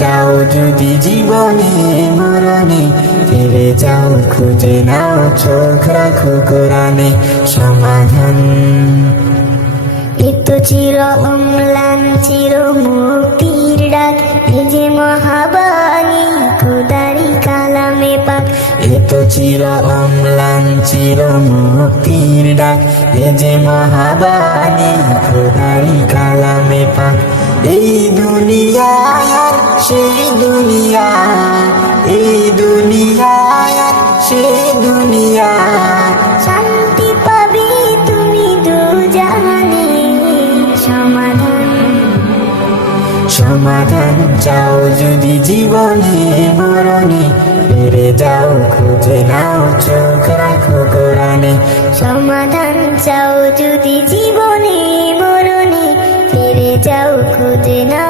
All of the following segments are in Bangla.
চাও যদি জীবনে মরণে ফিরে যাও খুঁজে নাও চোখ রাখো কোরআনে সমাধান। এত চির অম্লান চির মুক্তির ডাক যে মহাবাণী খুদারি কালামে পাক। এ তো চির অম্লান চির মুক্তির ডাক যে মহাবাণী খোদারি কালামে পাক। এই দুনিয়ায় সেই দুনিয়া এই দুনিয়ায় আর সেই দুনিয়া। শান্তি পাবে তুমি দু জাহানে সমাধান। সমাধান চাও যদি জীবনে মরণে ফিরে যাও খুঁজে নাও চোখ রাখো কোরআনে। সমাধান চাও যদি জীবনে মরণে ফিরে যাও খুঁজে নাও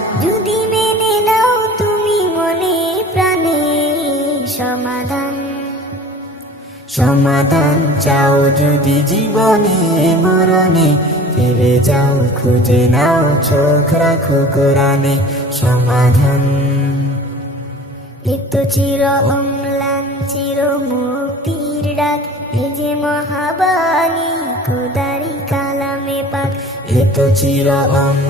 সমাধান চাও যদি জীবনে মরণে ফিরে যাও খুঁজে নাও চোখ রাখো কোরআনে সমাধান। এত চির অম্লান চির মুক্তির ডাক এ যে মহাবাণী খুদারি কালামে পাক। এ চির অম্ল